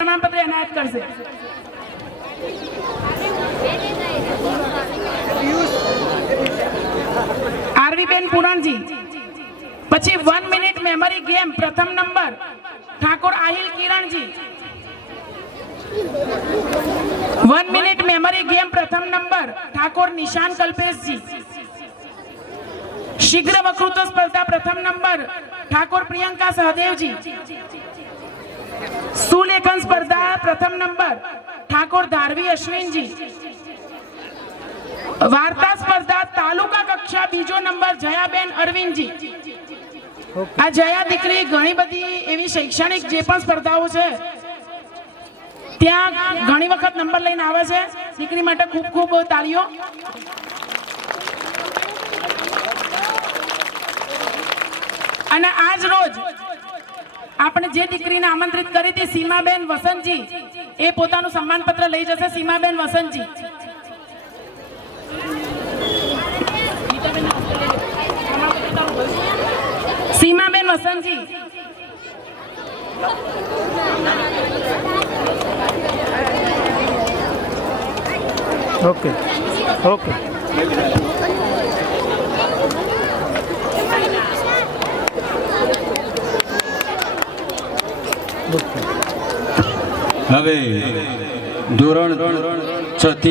પ્રમાણપત્ર એનાયત કરશે આરવીબેન પુરણજી પછી વન મિનિટ મેમરી ગેમ પ્રથમ number Thakor Aahil Kiranji one minute memory game પ્રથમ નંબર ઠાકોર નિશાન કલ્પેશજી શીઘ્ર વકૃત્વ સ્પર્ધા પ્રથમ નંબર ઠાકોર પ્રિયંકા સહદેવજી સુલેખન સ્પર્ધા પ્રથમ નંબર ઠાકોર ધારવી અશ્વિનજી. વાર્તા સ્પર્ધા તાલુકા કક્ષા બીજો નંબર જયાબેન અરવિંદજી. આ જયા દીકરી ઘણી બધી એવી શૈક્ષણિક જે પણ સ્પર્ધાઓ છે ત્યાં ઘણી વખત નંબર લઈને આવે છે. દીકરી માટે ખૂબ ખૂબ તાળીઓ. અને આજ રોજ આપણે જે દીકરીને આમંત્રિત કરી હતી સીમાબેન વસંતજી, એ પોતાનું સન્માન પત્ર લઈ જશે સીમાબેન વસંતજી. સીમાબેન વસંતજી. Okay okay. હવે ધોરણ છ થી